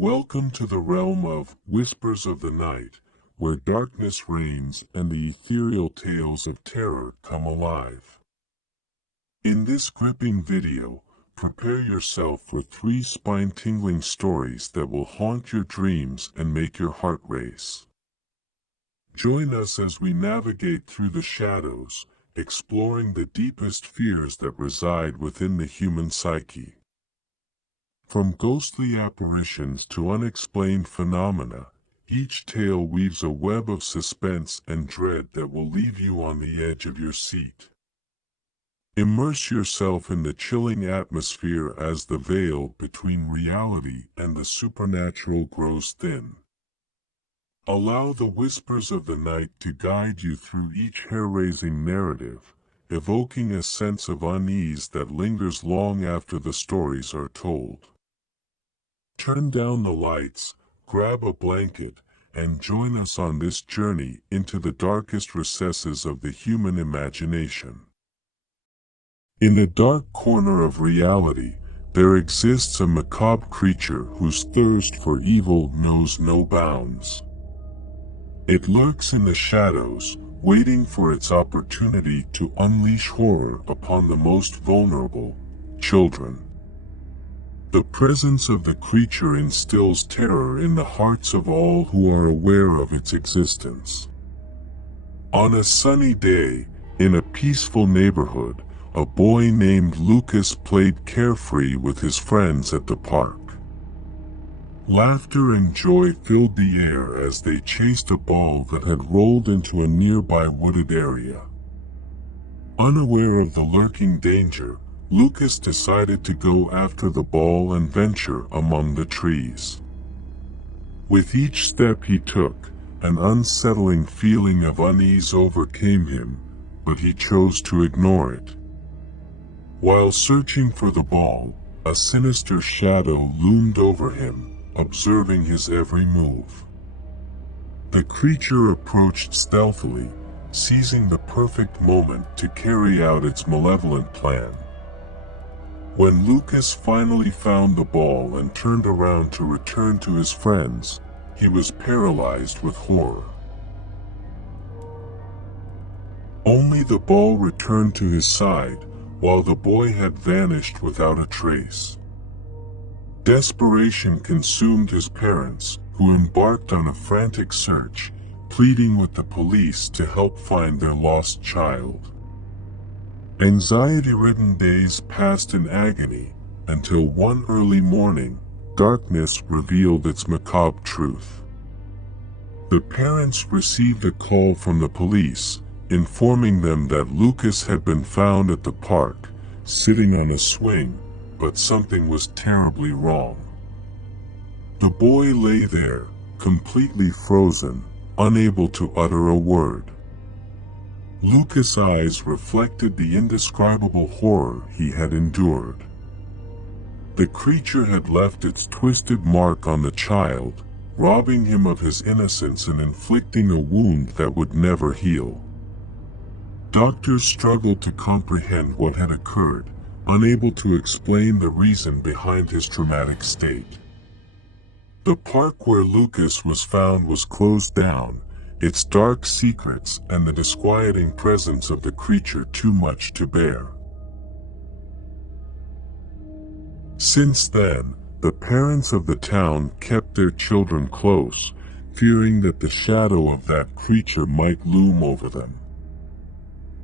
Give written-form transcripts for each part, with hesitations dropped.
Welcome to the realm of Whispers of the Night, where darkness reigns and the ethereal tales of terror come alive. In this gripping video, prepare yourself for three spine-tingling stories that will haunt your dreams and make your heart race. Join us as we navigate through the shadows, exploring the deepest fears that reside within the human psyche. From ghostly apparitions to unexplained phenomena, each tale weaves a web of suspense and dread that will leave you on the edge of your seat. Immerse yourself in the chilling atmosphere as the veil between reality and the supernatural grows thin. Allow the whispers of the night to guide you through each hair-raising narrative, evoking a sense of unease that lingers long after the stories are told. Turn down the lights, grab a blanket, and join us on this journey into the darkest recesses of the human imagination. In the dark corner of reality, there exists a macabre creature whose thirst for evil knows no bounds. It lurks in the shadows, waiting for its opportunity to unleash horror upon the most vulnerable, children. The presence of the creature instills terror in the hearts of all who are aware of its existence. On a sunny day, in a peaceful neighborhood, a boy named Lucas played carefree with his friends at the park. Laughter and joy filled the air as they chased a ball that had rolled into a nearby wooded area. Unaware of the lurking danger, Lucas decided to go after the ball and venture among the trees. With each step he took, an unsettling feeling of unease overcame him, but he chose to ignore it. While searching for the ball, a sinister shadow loomed over him, observing his every move. The creature approached stealthily, seizing the perfect moment to carry out its malevolent plan. When Lucas finally found the ball and turned around to return to his friends, he was paralyzed with horror. Only the ball returned to his side, while the boy had vanished without a trace. Desperation consumed his parents, who embarked on a frantic search, pleading with the police to help find their lost child. Anxiety-ridden days passed in agony, until one early morning, darkness revealed its macabre truth. The parents received a call from the police, informing them that Lucas had been found at the park, sitting on a swing, but something was terribly wrong. The boy lay there, completely frozen, unable to utter a word. Lucas' eyes reflected the indescribable horror he had endured. The creature had left its twisted mark on the child, robbing him of his innocence and inflicting a wound that would never heal. Doctors struggled to comprehend what had occurred, unable to explain the reason behind his traumatic state. The park where Lucas was found was closed down, its dark secrets and the disquieting presence of the creature too much to bear. Since then, the parents of the town kept their children close, fearing that the shadow of that creature might loom over them.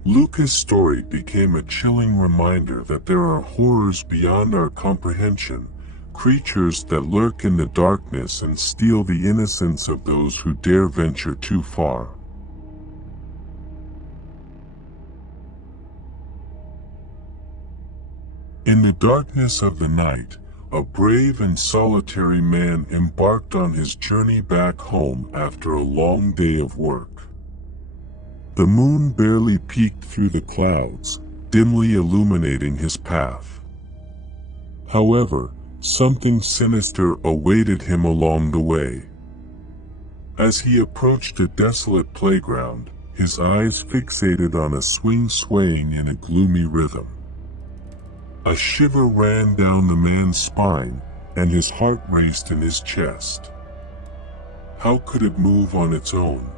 Lucas' story became a chilling reminder that there are horrors beyond our comprehension, creatures that lurk in the darkness and steal the innocence of those who dare venture too far. In the darkness of the night, a brave and solitary man embarked on his journey back home after a long day of work. The moon barely peeked through the clouds, dimly illuminating his path. However, something sinister awaited him along the way. As he approached a desolate playground, his eyes fixated on a swing swaying in a gloomy rhythm. A shiver ran down the man's spine, and his heart raced in his chest. How could it move on its own?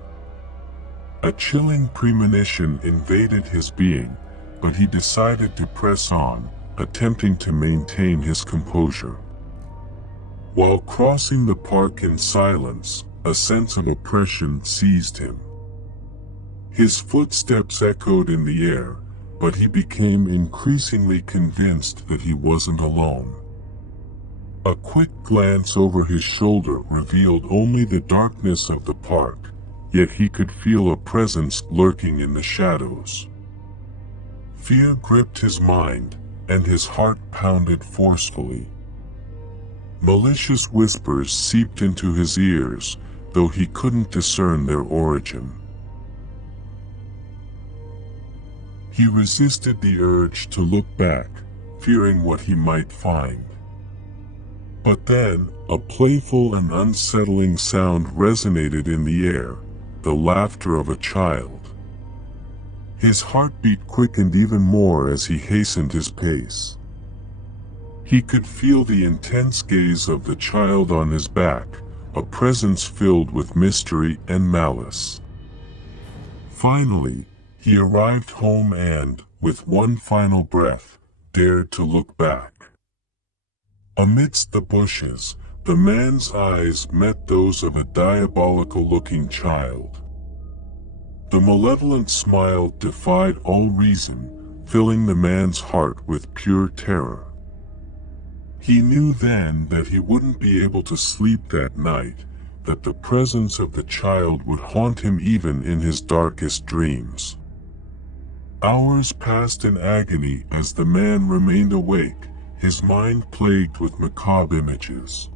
A chilling premonition invaded his being, but he decided to press on, attempting to maintain his composure. While crossing the park in silence, a sense of oppression seized him. His footsteps echoed in the air, but he became increasingly convinced that he wasn't alone. A quick glance over his shoulder revealed only the darkness of the park, yet he could feel a presence lurking in the shadows. Fear gripped his mind, and his heart pounded forcefully. Malicious whispers seeped into his ears, though he couldn't discern their origin. He resisted the urge to look back, fearing what he might find. But then, a playful and unsettling sound resonated in the air, the laughter of a child. His heartbeat quickened even more as he hastened his pace. He could feel the intense gaze of the child on his back, a presence filled with mystery and malice. Finally, he arrived home and, with one final breath, dared to look back. Amidst the bushes, the man's eyes met those of a diabolical-looking child. The malevolent smile defied all reason, filling the man's heart with pure terror. He knew then that he wouldn't be able to sleep that night, that the presence of the child would haunt him even in his darkest dreams. Hours passed in agony as the man remained awake, his mind plagued with macabre images.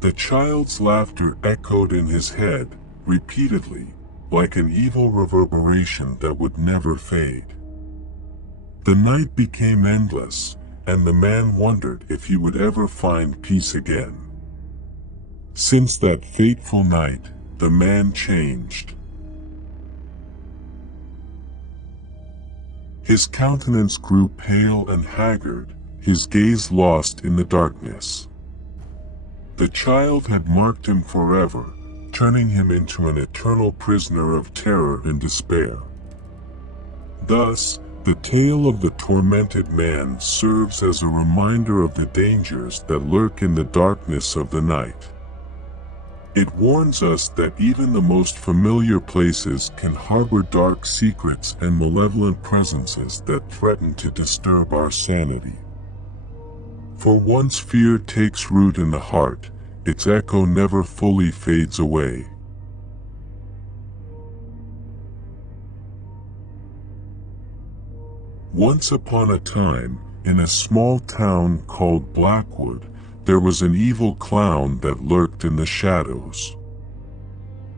The child's laughter echoed in his head, repeatedly, like an evil reverberation that would never fade. The night became endless, and the man wondered if he would ever find peace again. Since that fateful night, the man changed. His countenance grew pale and haggard, his gaze lost in the darkness. The child had marked him forever, turning him into an eternal prisoner of terror and despair. Thus, the tale of the tormented man serves as a reminder of the dangers that lurk in the darkness of the night. It warns us that even the most familiar places can harbor dark secrets and malevolent presences that threaten to disturb our sanity. For once fear takes root in the heart, its echo never fully fades away. Once upon a time, in a small town called Blackwood, there was an evil clown that lurked in the shadows.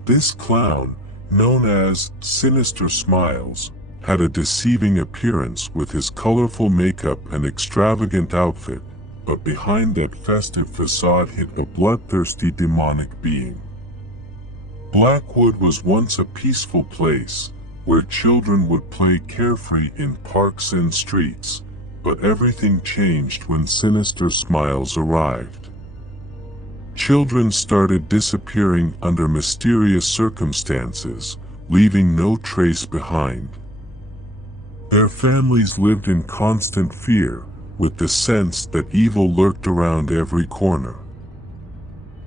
This clown, known as Sinister Smiles, had a deceiving appearance with his colorful makeup and extravagant outfit, but behind that festive facade hid a bloodthirsty demonic being. Blackwood was once a peaceful place, where children would play carefree in parks and streets, but everything changed when Sinister Smiles arrived. Children started disappearing under mysterious circumstances, leaving no trace behind. Their families lived in constant fear, with the sense that evil lurked around every corner.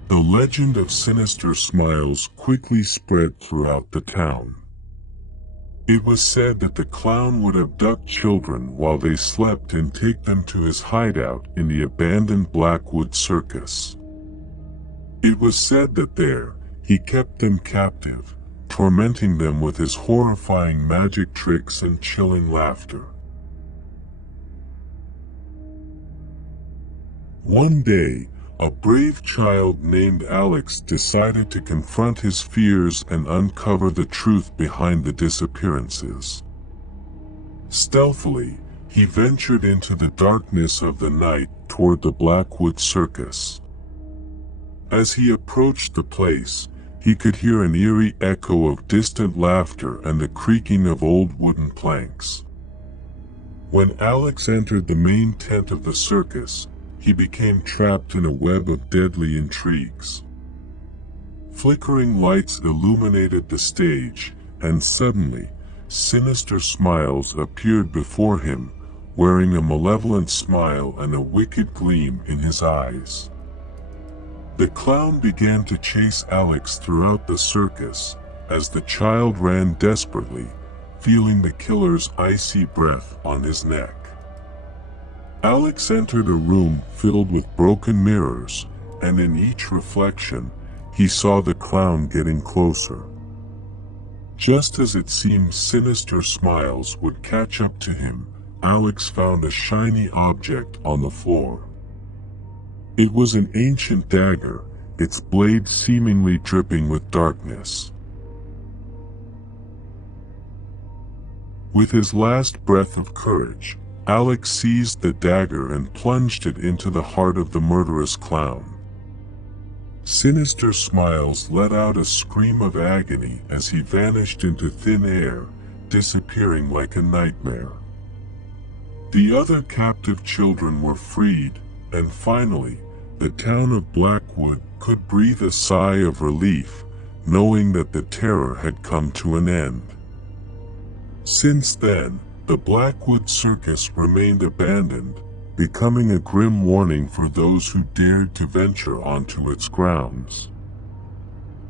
The legend of Sinister Smiles quickly spread throughout the town. It was said that the clown would abduct children while they slept and take them to his hideout in the abandoned Blackwood Circus. It was said that there, he kept them captive, tormenting them with his horrifying magic tricks and chilling laughter. One day, a brave child named Alex decided to confront his fears and uncover the truth behind the disappearances. Stealthily, he ventured into the darkness of the night toward the Blackwood Circus. As he approached the place, he could hear an eerie echo of distant laughter and the creaking of old wooden planks. When Alex entered the main tent of the circus, he became trapped in a web of deadly intrigues. Flickering lights illuminated the stage, and suddenly, sinister smiles appeared before him, wearing a malevolent smile and a wicked gleam in his eyes. The clown began to chase Alex throughout the circus, as the child ran desperately, feeling the killer's icy breath on his neck. Alex entered a room filled with broken mirrors, and in each reflection, he saw the clown getting closer. Just as it seemed sinister smiles would catch up to him, Alex found a shiny object on the floor. It was an ancient dagger, its blade seemingly dripping with darkness. With his last breath of courage, Alex seized the dagger and plunged it into the heart of the murderous clown. Sinister smiles let out a scream of agony as he vanished into thin air, disappearing like a nightmare. The other captive children were freed, and finally, the town of Blackwood could breathe a sigh of relief, knowing that the terror had come to an end. Since then, the Blackwood Circus remained abandoned, becoming a grim warning for those who dared to venture onto its grounds.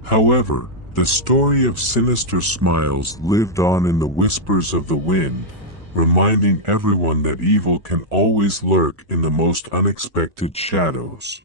However, the story of sinister smiles lived on in the whispers of the wind, reminding everyone that evil can always lurk in the most unexpected shadows.